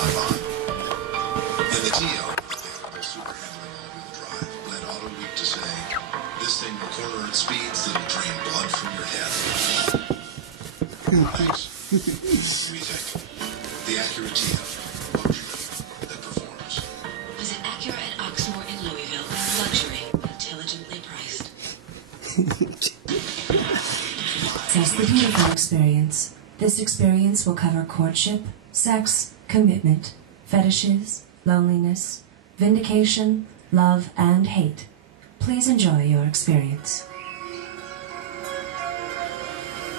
lock on. Then the TO, their super handling all-wheel drive, led Auto Week to say, this thing will corner at speeds that'll drain blood from your head. Thanks. What do you think? The Acura TO, luxury that performs. Visit Acura at Oxmoor in Louisville. Luxury, intelligently priced. Test the beautiful experience. This experience will cover courtship, sex, commitment, fetishes, loneliness, vindication, love, and hate. Please enjoy your experience.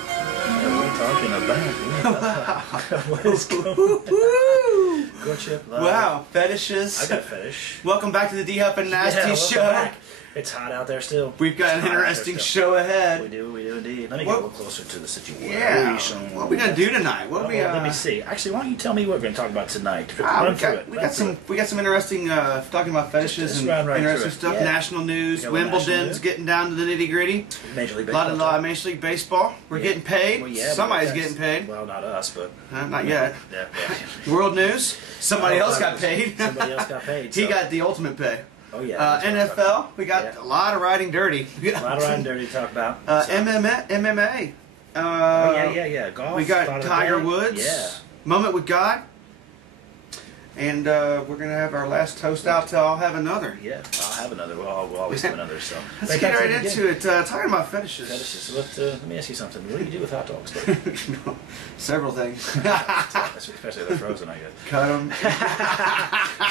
What are we talking about? What is going on? Courtship, love. Wow, fetishes. I got a fetish. Welcome back to the D-Hup and Nasty welcome Show. back. It's hot out there still. We've got an interesting show ahead. We do indeed. Let me get a little closer to the situation. Yeah. What are we gonna do tonight? Let me see. Actually, why don't you tell me what we're gonna talk about tonight? We got some interesting talking about fetishes and interesting stuff. Yeah. National news. Wimbledon's getting down to the nitty gritty. Major League A Baseball. lot of Major League Baseball. We're getting paid. Well, yeah, somebody's getting paid. Well, not us, but not yet. Yeah. World news. Somebody else got paid. Somebody else got paid. He got the ultimate pay. Oh yeah. NFL, we got a lot of riding dirty. A lot of riding dirty to talk about. MMA. Yeah. Golf. We got Tiger Woods. Yeah. Moment with God. And we're going to have our last toast out till I'll have another. Yeah, I'll have another. We'll always have another. So let's get right into it. Talking about fetishes. Fetishes. Let me ask you something. What do you do with hot dogs? Several things. Especially the frozen, I guess. Cut them.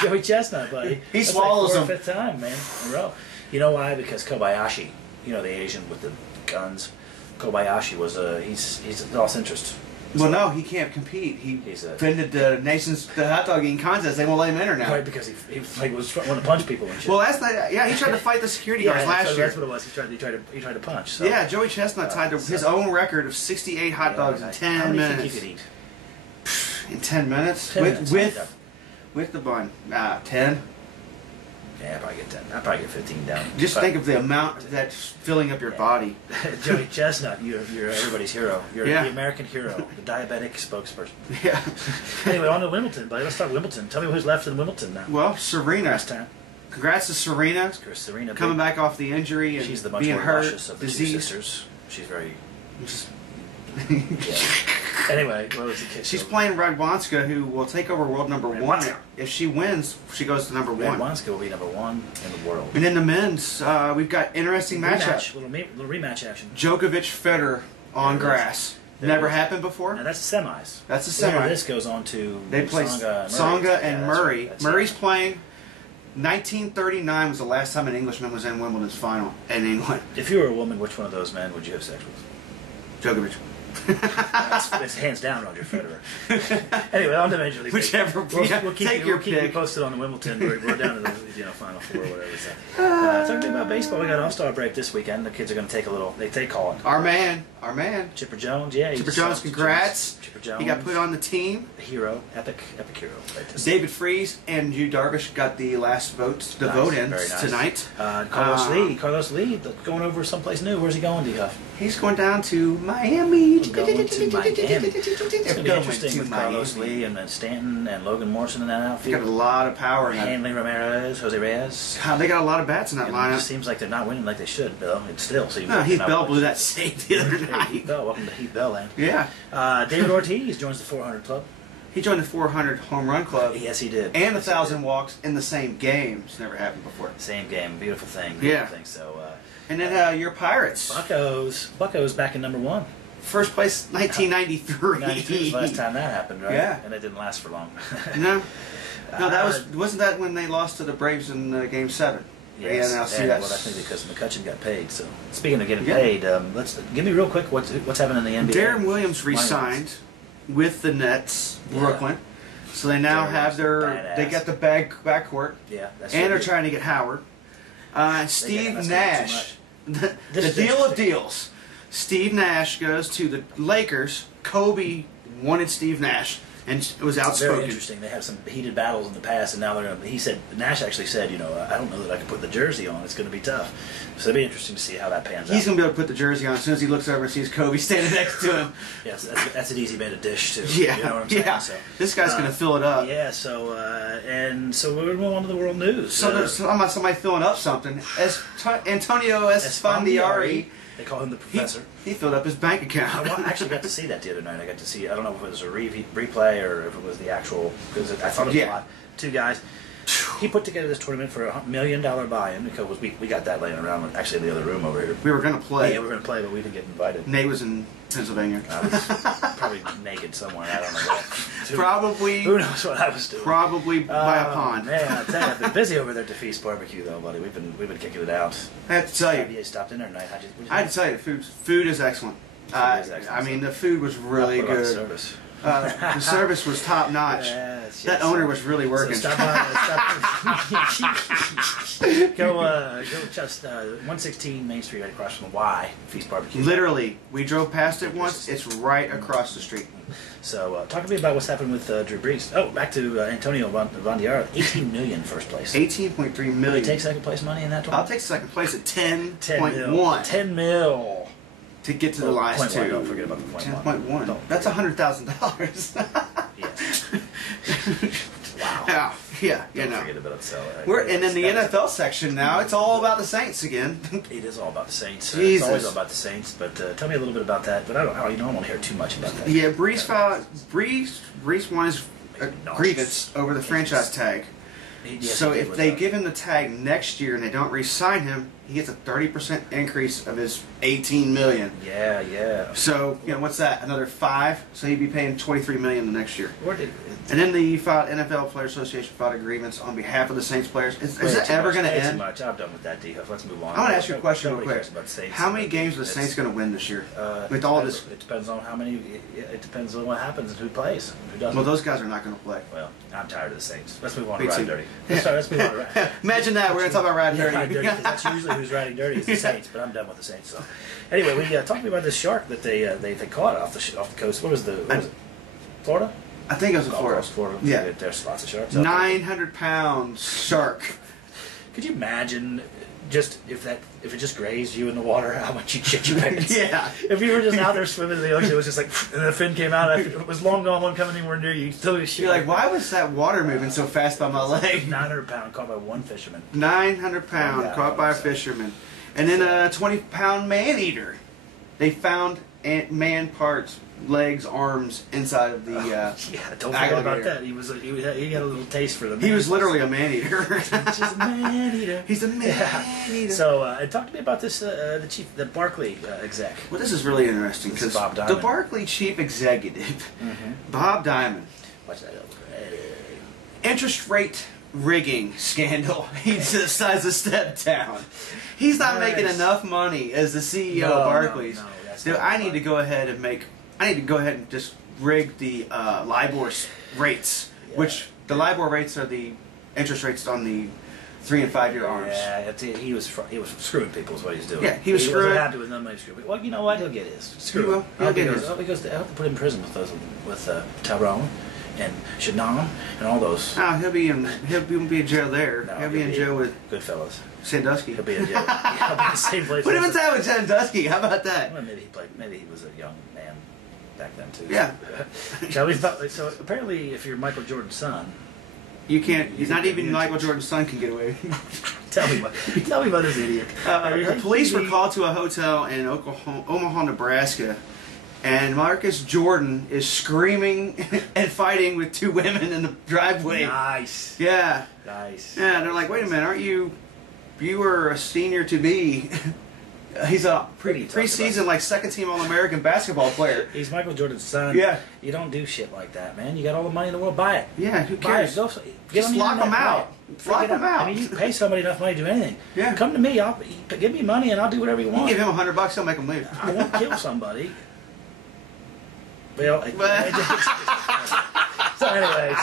Joey Chestnut, buddy. He swallows them. Like 4th or 5th time, man, in a row. You know why? Because Kobayashi, you know the Asian with the guns. Kobayashi was he's lost interest. Well, no, he can't compete. He's offended the nation's hot dog eating contest. They won't let him enter now. Right, because he was wanting to punch people and shit. Well, he tried to fight the security guards last year. That's what it was. He tried to punch. So. Yeah, Joey Chestnut tied to his own record of 68 hot dogs in 10 minutes. How many do you think he could eat? In 10 minutes? 10 minutes with the bun. 10. Yeah, I'd probably get 10. I'd probably get 15 down. Just think of the amount that's filling up your body. Joey Chestnut, you're everybody's hero. You're the American hero, the diabetic spokesperson. Yeah. Anyway, on to Wimbledon, buddy. Let's start Wimbledon. Tell me who's left in Wimbledon now. Well, Serena. Last time. Congrats to Serena. Serena coming back off the injury and she's the much being more hurt. luscious of the two sisters. She's very. Anyway, what was the case? She's playing Radwanska, who will take over world number 1. If she wins, she goes to number 1. Radwanska will be number 1 in the world. And in the men's, we've got interesting matchup. Little rematch action. Djokovic Federer on grass. Never happened before. And that's the semis. That's the semis. This goes on to they play Tsonga and Murray. Right. Murray's playing. 1939 was the last time an Englishman was in Wimbledon's final in England. If you were a woman, which one of those men would you have sex with? Djokovic. It's hands down Roger Federer. Anyway, on to Major League Whichever. We'll keep you posted on the Wimbledon. We're down to the Final Four or whatever. So. Talking about baseball, we got All-Star break this weekend. The kids are going to take a little. They call it. Our man, Chipper Jones. Yeah, Chipper Jones. Congrats. Chipper Jones. He got put on the team. The hero, epic hero. Right. David Freese and Yu Darvish got the last votes, vote-ins tonight. Carlos Lee, going over someplace new. Where's he going, D-Huff? He's going down to Miami. Going to Miami. It's going to be interesting with Carlos Lee and Stanton and Logan Morrison in that outfield. Got a lot of power in that. Hanley Ramirez, Jose Reyes. They got a lot of bats in that lineup. It just seems like they're not winning like they should, Bill. It still seems no, like Heath Bell blew that save the other night. Heath Bell, welcome to Heath Bell land. Yeah. David Ortiz joins the 400 club. He joined the 400 home run club. Yes, he did. And 1,000 walks in the same game. It's never happened before. Same game. Beautiful thing. Thing. So. And then your Pirates. Buccos back in number 1. First place, 1993. 93 was the last time that happened, right? Yeah. And it didn't last for long. No, wasn't that when they lost to the Braves in Game 7? Yes. Well, that's maybe because McCutcheon got paid. So speaking of getting paid, let's give me real quick what's happening in the NBA. Darren Williams re-signed with the Nets, Brooklyn. So they now have they got the backcourt. Yeah. That's and they're trying to get Howard. Steve Nash. The deal of deals. Steve Nash goes to the Lakers. Kobe wanted Steve Nash. and it was Very outspoken. interesting. They have some heated battles in the past, and now they're going to. He said, Nash actually said, I don't know that I can put the jersey on. It's going to be tough. So it'll be interesting to see how that pans out. He's going to be able to put the jersey on as soon as he looks over and sees Kobe standing next to him. Yes, that's an easy man to dish too. Yeah, You know what I'm saying? yeah. So, This guy's going to fill it up. yeah. So we're going to move on to the world news. So there's somebody filling up something. Antonio Esfandiari. They call him the professor. He filled up his bank account. I actually got to see that the other night. I got to see. I don't know if it was a replay or if it was the actual. Because I thought it was a lot. Two guys. He put together this tournament for $1 million buy-in because we got that laying around actually in the other room over here. We were going to play. Yeah, we were going to play, but we didn't get invited. Nate was in Pennsylvania. I was probably naked somewhere. I don't know what. Probably. Who knows what I was doing? Probably by a pond. Man, I tell you, I've been busy over there at the Feast Barbecue, though, buddy. We've been kicking it out. I have to tell Have you. you stopped in there tonight? I have to tell you, food is excellent. I mean, the food was really What about the good. service? The service was top notch. Yes, That yes. owner was really working. So go just 116 Main Street, right across from the Y Feast Barbecue. Literally, we drove past it once. It's right across the street. So talk to me about what's happened with Drew Brees. Oh, back to Antonio Vandiara. 18 million first place. 18.3 Will you million. take second place money in that I'll tournament? take second place at 10 mil. 10.1 10 mil. to get to the last Point one, two. don't forget about the point 10.1. Don't That's forget. $100,000. Yes. Wow. Yeah, you Don't know. forget about the We're and in the NFL section now. It's all about the Saints again. It is all about the Saints. Jesus. It's always all about the Saints. But tell me a little bit about that. But I don't want to hear too much about that. Yeah, Brees won his grievance over the franchise tag. Yes, So he did if with they that. give him the tag next year and they don't re-sign him, he gets a 30% increase of his $18 million. Yeah. So what's that? Another 5. So he'd be paying $23 million the next year. Where did And then the NFL Players Association filed agreements on behalf of the Saints players. Is it ever going to Too end? much. I'm done with that, D-Huff. Let's move on. I want to ask you a question real Nobody quick. cares about Saints. How many games are the It's- Saints going to win this year? It With all depends- this, It depends on how many. It depends on what happens and who plays, who doesn't. well, those guys are not going to play. Well, I'm tired of the Saints. Let's move on Me to Riding too. Dirty. Let's move on to Riding Imagine that. We're going to talk about riding dirty. Riding Dirty, 'cause that's usually who's riding dirty is the Saints, but I'm done with the Saints. So, anyway, we talked to me about this shark that they caught off the coast. What was it? Florida? I think it was a Gulf Florida. Coast, Florida. Yeah. There's lots of sharks. out there. 900 pounds shark. Could you imagine just if it just grazed you in the water, how much you'd shit your pants? Yeah. If you were just out there swimming in the ocean, it was just like, and the fin came out. It was long gone, one coming anywhere near you. You still shit. You're like, why was that water moving so fast by my leg? 900-pound caught by one fisherman. 900 pound Yeah, caught by a so- fisherman. And then a 20-pound man-eater. They found man parts, legs, arms inside of the... Yeah, don't forget about alligator. that. He had a little taste for them. He was literally a man-eater. He's a man eater. He's a man-eater. So, and talk to me about this, the Barkley exec. Well, this is really interesting This is because Bob the Diamond. Barkley chief executive, Bob Diamond, Watch that. interest rate rigging scandal. He decides to step down. He's not Nice. making enough money as the CEO No, of Barclays. no, that's Dude, not I need fun. to go ahead and just rig the LIBOR rates, Yeah. which the LIBOR rates are the interest rates on the 3 and 5 year arms. Yeah, he was screwing people is what he's doing. Yeah, he was wasn't screwing- happy with no money screwing. Well, you know what? He'll get his. Screw He will. him. He'll get his. I hope they put him in prison with Tyrone and Shadam and all those. No, he'll be in jail there. No, he'll be in jail with Goodfellas. Sandusky. He'll be in jail. He'll be in the same place. Put him as- inside with Sandusky. How about that? Well, maybe he was a young man back then too. Yeah. So apparently, if you're Michael Jordan's son, You can't. Not even Michael Jordan's son can get away. tell me about this idiot. The police were called to a hotel in Omaha, Nebraska, and Marcus Jordan is screaming and fighting with 2 women in the driveway. Nice. Yeah. Nice. Yeah, they're like, wait a minute, aren't you? You were a senior to be. He's a preseason, like, second-team All-American basketball player. He's Michael Jordan's son. Yeah. You don't do shit like that, man. You got all the money in the world. Buy it. Yeah, who Buy cares? it. Get Just on the lock internet, him buy out. it. Lock Freak it him out. I mean, you pay somebody enough money to do anything. Yeah. Come to me. Give me money and I'll do whatever you You want. give him $100, he'll make him leave. I won't kill somebody. Well, so anyway,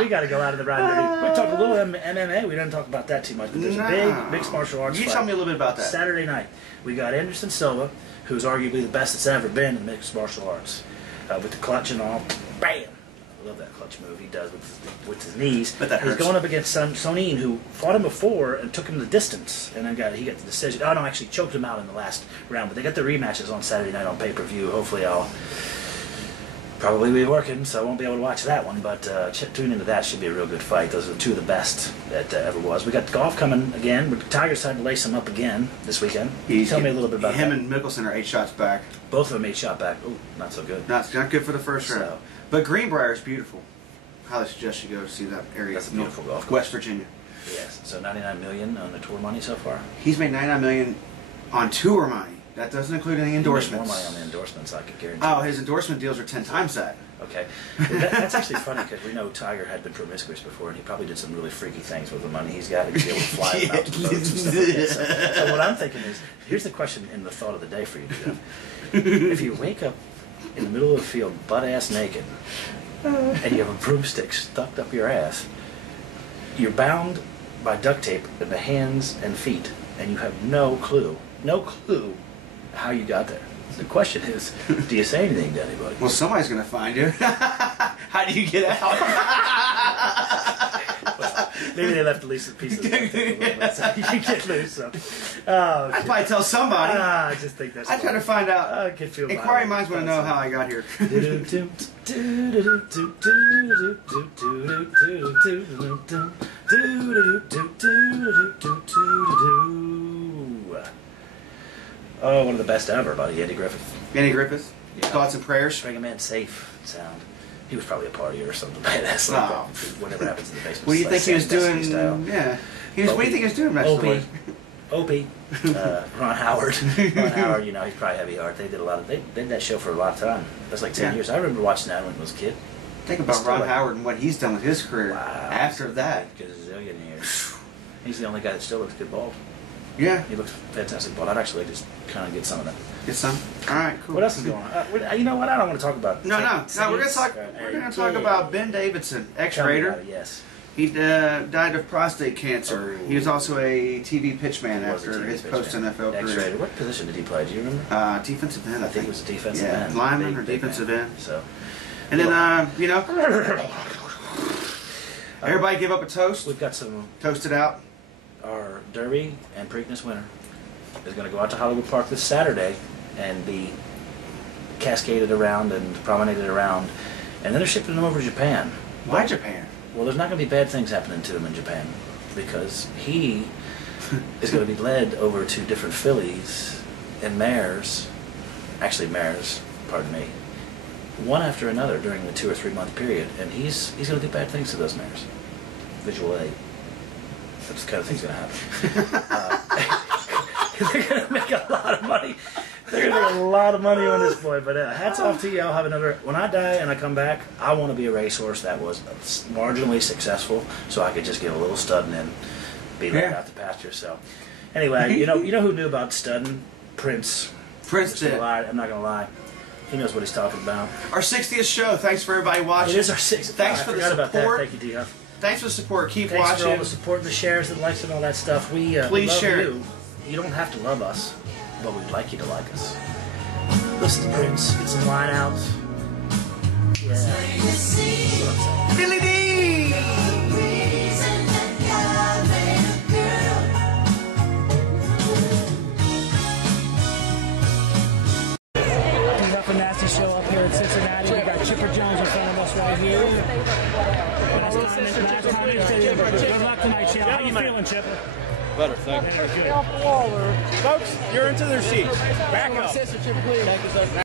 we got to go out of the ride. We talked a little MMA. We didn't talk about that too much, but there's a big mixed martial arts You fight. tell me a little bit about that. Saturday night, we got Anderson Silva, who's arguably the best that's ever been in mixed martial arts, with the clutch and all. Bam! love that clutch move he does with his knees. But that He's hurts. going up against Sonine, who fought him before and took him the distance, and then he got the decision. Oh no, actually choked him out in the last round. But they got the rematches on Saturday night on pay-per-view. Hopefully I'll probably be working, so I won't be able to watch that one. But tune into that. Should be a real good fight. Those are two of the best that ever was. We got golf coming again. But Tiger decided to lace him up again this weekend. Tell me a little bit about him that. and Mickelson are 8 shots back. Both of them 8 shot back. Ooh, not so good. Not good for the first round. So- But Greenbrier is beautiful. Highly suggest you go to see that area. That's a beautiful golf course. West Virginia. Yes. So 99 million on the tour money so far. He's made $99 million on tour money. That doesn't include any He made endorsements. more money on the endorsements, I could guarantee. Oh, his endorsement deals are 10 times that. Okay. That's actually funny because we know Tiger had been promiscuous before, and he probably did some really freaky things with the money he's got to be able to fly them out to boats and stuff like that. So what I'm thinking is, here's the question and the thought of the day for you, Jeff. If you wake up in the middle of the field, butt-ass naked, and you have a broomstick stuck up your ass, you're bound by duct tape in the hands and feet, and you have no clue how you got there. The question is, do you say anything to anybody? Well, somebody's going to find you. How do you get out? Maybe they left at least a piece of duct tape a little bit so you can get loose. So. I'd probably tell somebody. I just think that's I'd try to find out. I can feel Inquiry minds want to know how I got here. Oh, one of the best ever, buddy, Andy Griffith. Andy Griffith. Yeah. Thoughts and prayers. String a man safe sound. He was probably a partier or something badass. Like Oh. whatever happens in the basement. What do you think he was doing? Style. Yeah. What do you think he was doing next to Opie, Ron Howard. Ron Howard, you know, he's probably heavy heart. They did a lot of. They did that show for a lot of time. That's like 10 years. I remember watching that when I was a kid. Think about Still Ron like- Howard and what he's done with his career Wow. after that. Gazillion years. He's the only guy that still looks good bald. Yeah. He looks fantastic bald. I'd actually just kind of get some of that. Get some. All right. Cool. What else is going on? You know what? I don't want to talk about. No. We're gonna talk. We're We're gonna talk about Ben Davidson, ex-Raider. Yes. He died of prostate cancer. Oh. He was also a TV pitchman He was a after TV his pitchman. post-NFL career. Ex-Raider. What position did he play? Do you remember? Defensive end, I think it was a defensive yeah, end. lineman Big, or big defensive man. end. So. And then, you know, everybody give up a toast. We've got some. Toast it out. Our Derby and Preakness winner is going to go out to Hollywood Park this Saturday and be cascaded around and promenaded around, and then they're shipping them over to Japan. Why Japan? Well, there's not going to be bad things happening to him in Japan because he is going to be led over to different fillies and mares, pardon me, one after another during the 2 or 3 month period, and he's going to do bad things to those mares. Visual aid. That's the kind of thing's going to happen. They're going to make a lot of money. They're going to make a lot of money on this boy. But hats off to you. I'll have another. When I die and I come back, I want to be a racehorse that was marginally successful, so I could just get a little studding in, be let out the pasture. So, anyway, you know who knew about studding? Prince. Prince did. I'm not going to lie. He knows what he's talking about. Our 60th show. Thanks for everybody watching. It is our 60th. Thanks I for the forgot about that. support. Thank you, D-Huff. Thanks for the support. Keep Thanks watching. for all the support and the shares and likes and all that stuff. We Please love share it. you. You don't have to love us, but we'd like you to like us. Listen to Prince. Get some wine out. Yeah. That's what I'm saying. Billy D! Up a nasty show up here in Cincinnati. We got Chipper Jones in front of us right here. Last time good luck tonight, Chip. How you feeling, Chipper? Better, thank you. Folks, You're into their seats. Back up. Sister, Chipper, please.